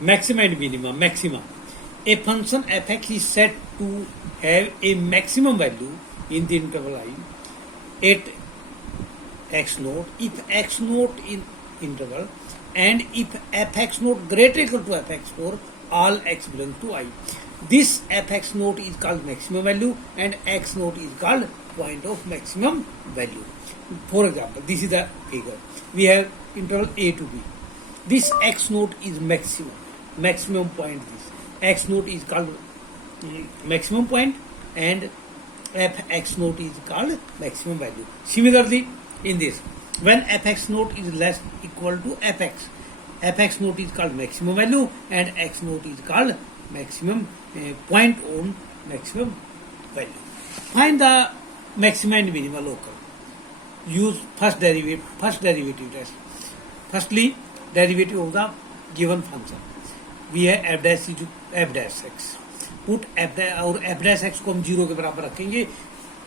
Maximum and minimum. Maxima. A function f(x) is said to have a maximum value in the interval I at x naught if x naught in interval and if f(x naught greater equal to f(x) for all x belongs to I. This f(x naught) is called maximum value and x naught is called point of maximum value. For example, this is the figure. We have interval a to b. This x naught is maximum point. This x naught is called maximum point and f(x naught) is called maximum value. Similarly, in this, when f(x naught) is less equal to f(x naught) is called maximum value and x naught is called maximum point on maximum value. Find the maximum and minimum local. Use first derivative test. Firstly, derivative of the given function. We have f dash is f dash x. Put f dash और f dash x को हम 0 के बराबर रखेंगे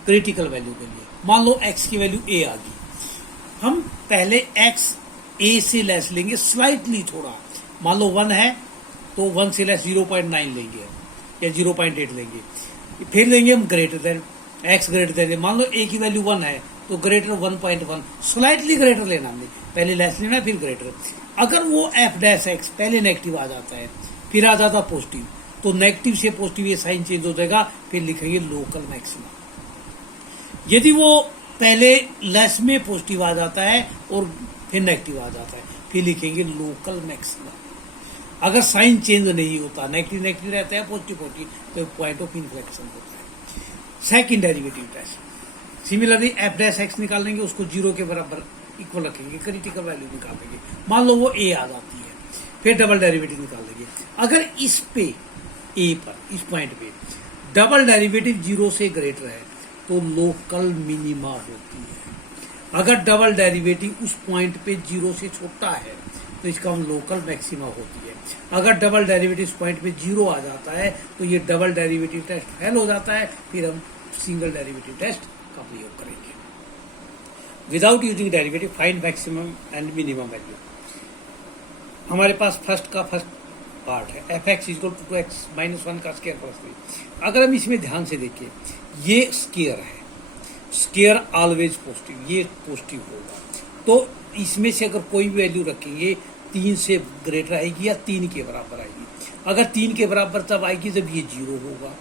critical value के लिए. मान लो x की वैल्यू a आ गई. हम पहले x a से लेस लेंगे स्लाइटली थोड़ा. मान लो 1 है तो 1 से लेस 0.9 लेंगे या 0.8 लेंगे. फिर लेंगे हम greater than x greater than. मान लो a की वैल्यू 1 है तो ग्रेटर 1.1 स्लाइटली ग्रेटर लेना हमने. पहले लेस लेना फिर ग्रेटर. अगर वो f डैश x पहले नेगेटिव आ जाता है फिर आ जाता पॉजिटिव तो नेगेटिव से पॉजिटिव ये साइन चेंज हो जाएगा. फिर लिखेंगे लोकल मैक्सिमा. यदि वो पहले लेस में पॉजिटिव आ जाता है और फिर नेगेटिव आ जाता है फिर लिखेंगे लोकल मैक्सिमा. अगर साइन चेंज नहीं होता नेगेटिव नेगेटिव रहता है पॉजिटिव पॉजिटिव तो पॉइंट ऑफ इन्फ्लेक्शन होता है. Second derivative test. Similarly f dash x निकालेंगे उसको 0 के बराबर इक्वल रखेंगे क्रिटिकल वैल्यू निकालेंगे. मान लो वो a आ जाती है फिर डबल डेरिवेटिव निकालेंगे. अगर इस पे a पर इस पॉइंट पे डबल डेरिवेटिव 0 से ग्रेटर है तो लोकल मिनिमा होती है. अगर डबल डेरिवेटिव उस पॉइंट पे 0 से छोटा है तो इसका हम लोकल मैक्सिमा होती है. अगर डबल डेरिवेटिव इस पॉइंट पे 0 आ जाता है तो ये डबल डेरिवेटिव टेस्ट फेल हो जाता है. फिर हम सिंगल डेरिवेटिव टेस्ट का प्रयोग करेंगे. Without using derivative find maximum and minimum value. हमारे पास फर्स्ट पार्ट है f(x) equal to 2x minus 1 का स्क्वायर प्लस 3. अगर हम इसमें ध्यान से देखें ये स्क्वायर है. Square always positive. ये पॉजिटिव होगा तो इसमें से अगर कोई वैल्यू रखेंगे 3 से ग्रेटर आएगी या 3 के बराबर आएगी. अगर 3 के बराबर तब आएगी जब ये 0 होगा.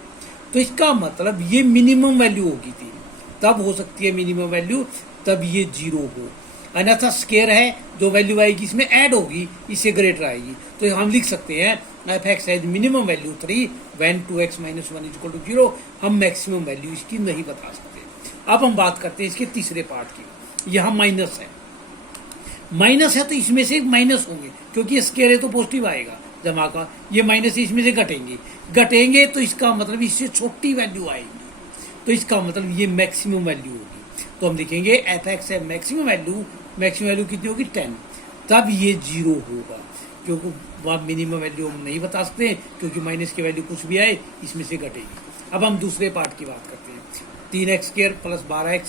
तो इसका मतलब ये मिनिमम वैल्यू होगी 3. तब हो सकती है मिनिमम वैल्यू तब ये 0 हो. अन्यथा स्क्वायर है जो वैल्यू आएगी इसमें ऐड होगी इससे ग्रेटर आएगी. तो हम लिख सकते हैं f(x) has minimum value 3 when 2x minus 1 equal to 0. हम मैक्सिमम वैल्यू इसकी नहीं बता सकते. अब हम बात करते हैं इसके तीसरे पार्ट की. यहाँ माइनस है तो इसमें से माइनस होंगे क्योंकि ये स्क्वायर है तो पॉजिटिव आएगा जमा का. ये माइनस इसमें से घटेंगे तो इसका मतलब इससे छोटी वैल्यू आएगी. तो इसका मतलब ये मैक्सिमम वैल्यू होगी. तो हम लिखेंगे f(x) है मैक्सिमम वैल्यू कितनी होगी 10. तब ये 0 होगा क्योंकि वहाँ मिनिमम वैल्यू हम नहीं बता सकते क्योंकि माइनस की वैल्यू कुछ भी आए इसमें से घटेगी. अब हम दूसरे पार्ट की बात करते हैं. 3x² प्लस 12x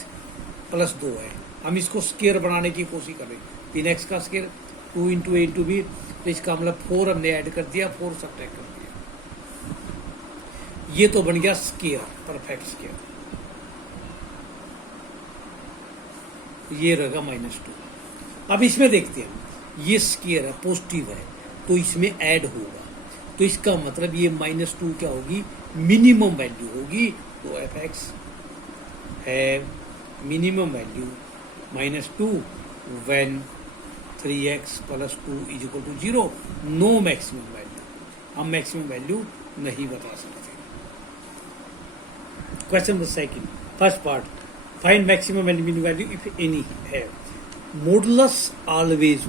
प्लस 2 है. हम इसको स्क्वायर बनाने की कोशिश करें. 3x का स्क्वायर 2 इंटू ए इंटू बी तो इसका मतलब 4 हमने ऐड कर दिया 4 सब्ट्रैक्ट कर दिया. ये तो बन गया स्क्वायर परफेक्ट स्क्वायर. ये रहेगा -2. अब इसमें देखते हैं ये स्क्वायर है पॉजिटिव है तो इसमें ऐड होगा. तो इसका मतलब ये -2 क्या होगी मिनिमम वैल्यू होगी. तो f(x) है minimum value -2 when 3x plus 2 is equal to 0. No maximum value. हम मैक्सिमम वैल्यू नहीं बता सकते. Question number second first part find maximum and minimum value if any है. मॉडुलस ऑलवेज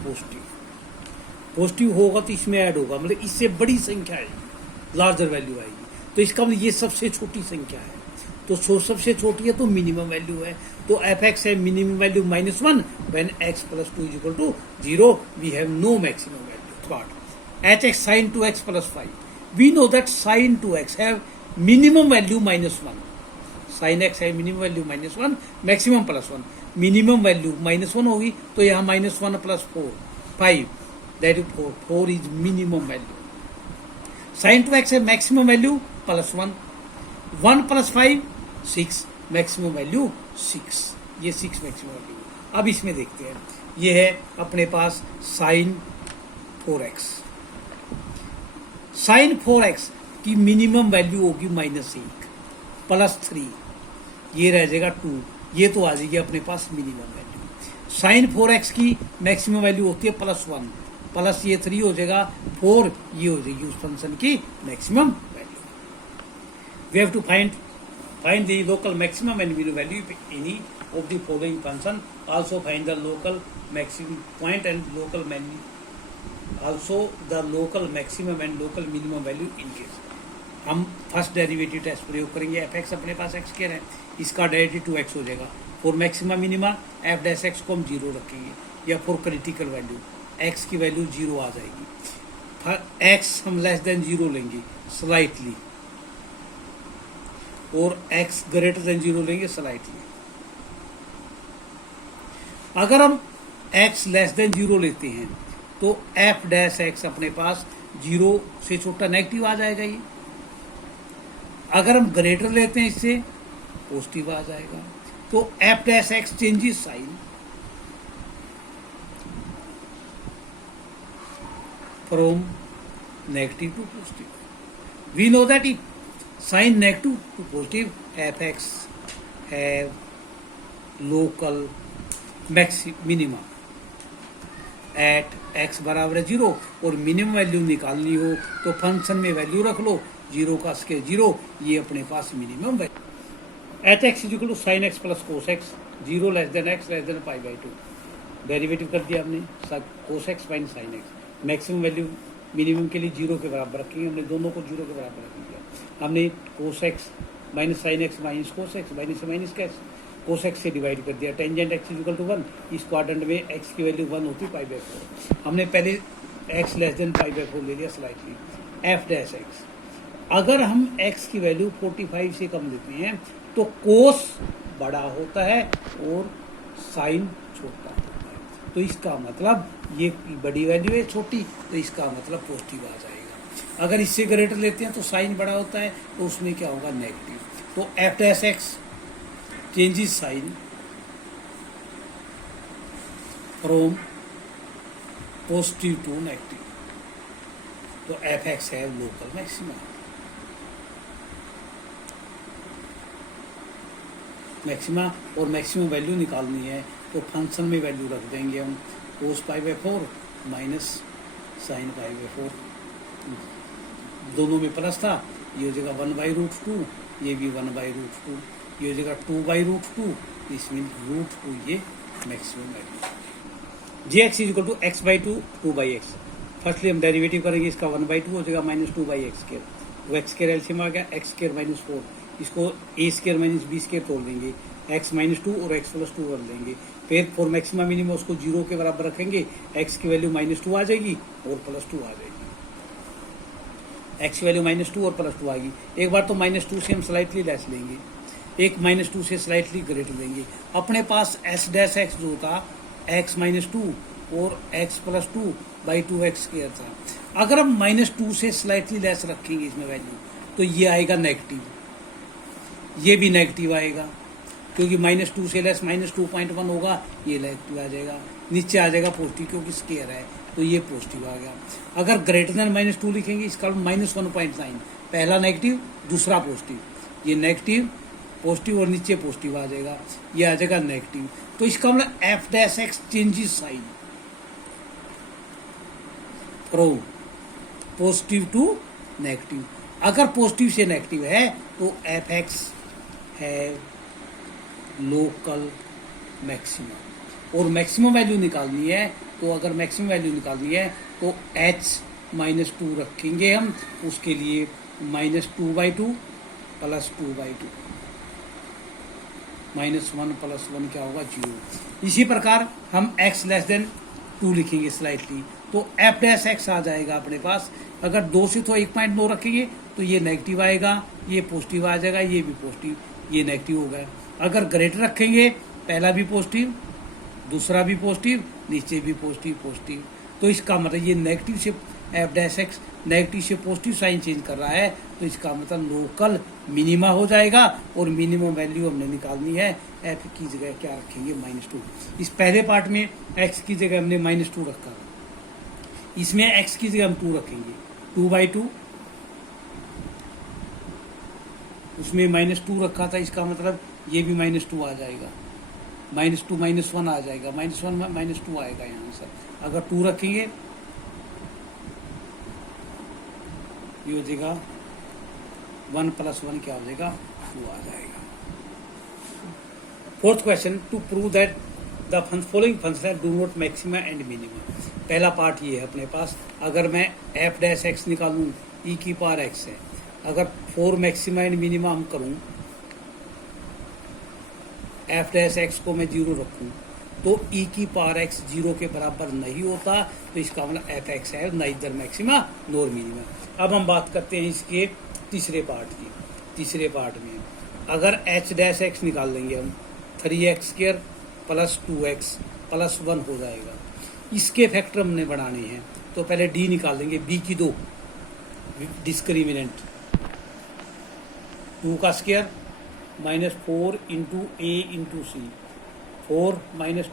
पॉजिटिव होगा तो इसमें ऐड होगा मतलब इससे बड़ी संख्या आएगी लार्जर वैल्यू आएगी. तो इसका मतलब ये सबसे छोटी संख्या है तो सबसे छोटी है तो मिनिमम वैल्यू है. तो f(x) है minimum value -1 when x plus 2 is equal to 0. We have no maximum value. Part h(x) sin 2x plus 5. We know that sin 2x have minimum value -1. sin x है minimum value -1 maximum +1. Minimum value -1 होगी तो यहाँ -1 + 4 5 that is 4 is minimum value. Sine 2x है maximum value +1, 1 + 5 6, maximum value 6, ये 6 maximum value. अब इसमें देखते हैं, ये है अपने पास साइन 4x। साइन 4x की मिनिमम वैल्यू होगी -1 +3, ये रह जाएगा 2, ये तो आ जाएगी अपने पास मिनिमम वैल्यू। साइन 4x की मैक्सिमम वैल्यू होती है +1 प्लस ये 3 हो जाएगा 4, ये हो जाएगी उस फंक्शन की maximum value. We have to find the local maximum and minimum value in each of the following function, also find the local maximum point and local also the local maximum and local minimum value in case। हम first derivative test प्रयोग करेंगे। f(x) अपने पास x square है, इसका derivative 2x हो जाएगा। For maxima minima f'(x) को हम 0 रखेंगे, या फॉर क्रिटिकल वैल्यू x की वैल्यू 0 आ जाएगी। x हम लेस देन 0 लेंगे स्लाइटली, और x ग्रेटर देन 0 लेंगे स्लाइटली। अगर हम x लेस देन 0 लेते हैं तो f'(x) अपने पास 0 से छोटा नेगेटिव आ जाएगा ये। अगर हम ग्रेटर लेते हैं इससे पॉजिटिव आ जाएगा। तो f'(x) changes sign from negative to positive. We know that if sign negative to positive f(x) have local minima at x बराबर है 0, और मिनिमम वैल्यू निकालनी हो तो फंक्शन में वैल्यू रख लो 0 का स्क्वायर 0, ये अपने पास minimum value. At x equal to sine x plus cos x, 0 less than x less than π/2। Derivative कर दिया हमने cos x minus sine x। Maximum value minimum के लिए 0 के बराबर रखेंगे, हमने दोनों को 0 के बराबर रख दिया। हमने cos x minus sine x minus cos x minus से माइनस कैश कोस x से डिवाइड कर दिया। टेंजेंट x इक्वल टू 1, इस क्वाड्रेंट में x की वैल्यू 1 होती है π/4। हमने पहले x लेस देन π/4 ले लिया स्लाइटली। f'(x) अगर हम x की वैल्यू 45 से कम लेते हैं तो कोस बड़ा होता है और साइन छोटा होता है। तो इसका मतलब ये बड़ी वैल्यू है छोटी, तो इसका मतलब पॉजिटिव आ जाएगा। अगर इससे ग्रेटर लेते हैं तो साइन बड़ा होता है, तो उसमें क्या होगा नेगेटिव। तो f'(x) changes sign from positive to negative। तो f(x) है लोकल मैक्सिमा। मैक्सिमा और मैक्सिमम वैल्यू निकालनी है तो फंक्शन में वैल्यू रख देंगे हम cos π/4 माइनस साइन π/4। दोनों में प्लस था, ये हो जाएगा 1/√2, ये भी 1/√2, ये हो जाएगा 2/√2, इसमें √2 ये maximum value. gx equal to x/2 2/x। Firstly हम डेरिवेटिव करेंगे, इसका 1/2 हो जाएगा माइनस 2/x²। वो x² एलसीएम आ गया, x² माइनस 4, इसको a² माइनस b² तोड़ देंगे, x माइनस 2 और x प्लस 2 कर देंगे। फिर फॉर मैक्सिमम मिनिमम उसको 0 के बराबर रखेंगे, x की वैल्यू -2 आ जाएगी और +2 आ जाएगी। x की वैल्यू -2 और +2 आएगी। एक बार तो -2 से हम स्लाइटली लेस लेंगे, एक -2 से स्लाइटली ग्रेटर लेंगे। अपने पास s'(x) जो था x -2 और x प्लस 2/2x² था। अगर हम -2 से स्लाइटली लेस रखेंगे इसमें वैल्यू, तो ये आएगा नेगेटिव, ये भी नेगेटिव आएगा, क्योंकि -2 से लेस -2.1 होगा, ये नेगेटिव आ जाएगा। नीचे आ जाएगा पॉजिटिव, क्योंकि स्क्वायर है तो ये पॉजिटिव आ गया। अगर ग्रेटर देन -2 लिखेंगे, इसका -1.9, पहला नेगेटिव दूसरा पॉजिटिव, ये नेगेटिव पॉजिटिव और नीचे पॉजिटिव आ जाएगा, ये आ जाएगा नेगेटिव। तो इसका मतलब f'(x) changes sign from positive to negative. अगर पॉजिटिव से नेगेटिव है तो f(x) है लोकल मैक्सिमम। और मैक्सिमम वैल्यू निकालनी है, तो अगर मैक्सिमम वैल्यू निकालनी है तो h-2 रखेंगे हम, उसके लिए -2/2 प्लस 2/2, -1 + 1 क्या होगा 0। इसी प्रकार हम x लेस देन 2 लिखेंगे स्लाइटली, तो f'(x) आ जाएगा अपने पास। अगर 2 से तो 1.9 रखेंगे तो ये नेगेटिव आएगा, ये पॉजिटिव आ जाएगा, ये भी पॉजिटिव, ये नेगेटिव हो गया। अगर ग्रेटर रखेंगे, पहला भी पॉजिटिव दूसरा भी पॉजिटिव नीचे भी पॉजिटिव, तो इसका मतलब ये नेगेटिव से एफ डैश एक्स नेगेटिव से पॉजिटिव साइन चेंज कर रहा है, तो इसका मतलब लोकल मिनिमा हो जाएगा और मिनिमम वैल्यू हमने निकालनी है। एफ की जगह क्या रखेंगे, -2। इस पहले पार्ट में एक्स की जगह हमने -2 रखा था, इसमें एक्स की जगह हम 2 रखेंगे, 2/2। उसमें -2 रखा था, इसका मतलब ये भी -2 आ जाएगा, -2 -1 आ जाएगा, -1 में -2 आएगा यहाँ सर। अगर 2 रखेंगे ये हो जाएगा 1 + 1 क्या हो जाएगा, 2 आ जाएगा। Fourth question, to prove that the following function do not maxima and minima. पहला पार्ट ये है अपने पास, अगर मैं एफ डैश एक्स निकालूं, ई की पावर एक्स है, अगर 4 मैक्सिमा एंड मिनिमा हम करूं, एफ डैश एक्स को मैं 0 रखूं, तो ई की पावर एक्स 0 के बराबर नहीं होता, तो इसका मतलब एफ एक्स है नाइदर मैक्सिमा नोर मिनिमा। अब हम बात करते हैं इसके तीसरे पार्ट की। तीसरे पार्ट में अगर एच डैश एक्स निकाल लेंगे हम, 3x² + 2x + 1 हो जाएगा। इसके फैक्टर हमने बढ़ाने हैं, तो पहले डी निकाल लेंगे, बी की 2 डिस्क्रिमिनेंट, 2 का स्क्वायर -4 × a × c, 4 - 12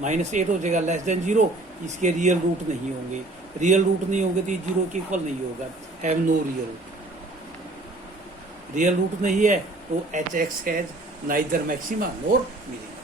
-8 हो जाएगा, <0। इसके रियल रूट नहीं होंगे, रियल रूट नहीं होंगे तो ये 0 के इक्वल नहीं होगा, have no real root. Real root नहीं है तो H X has neither maxima nor minima.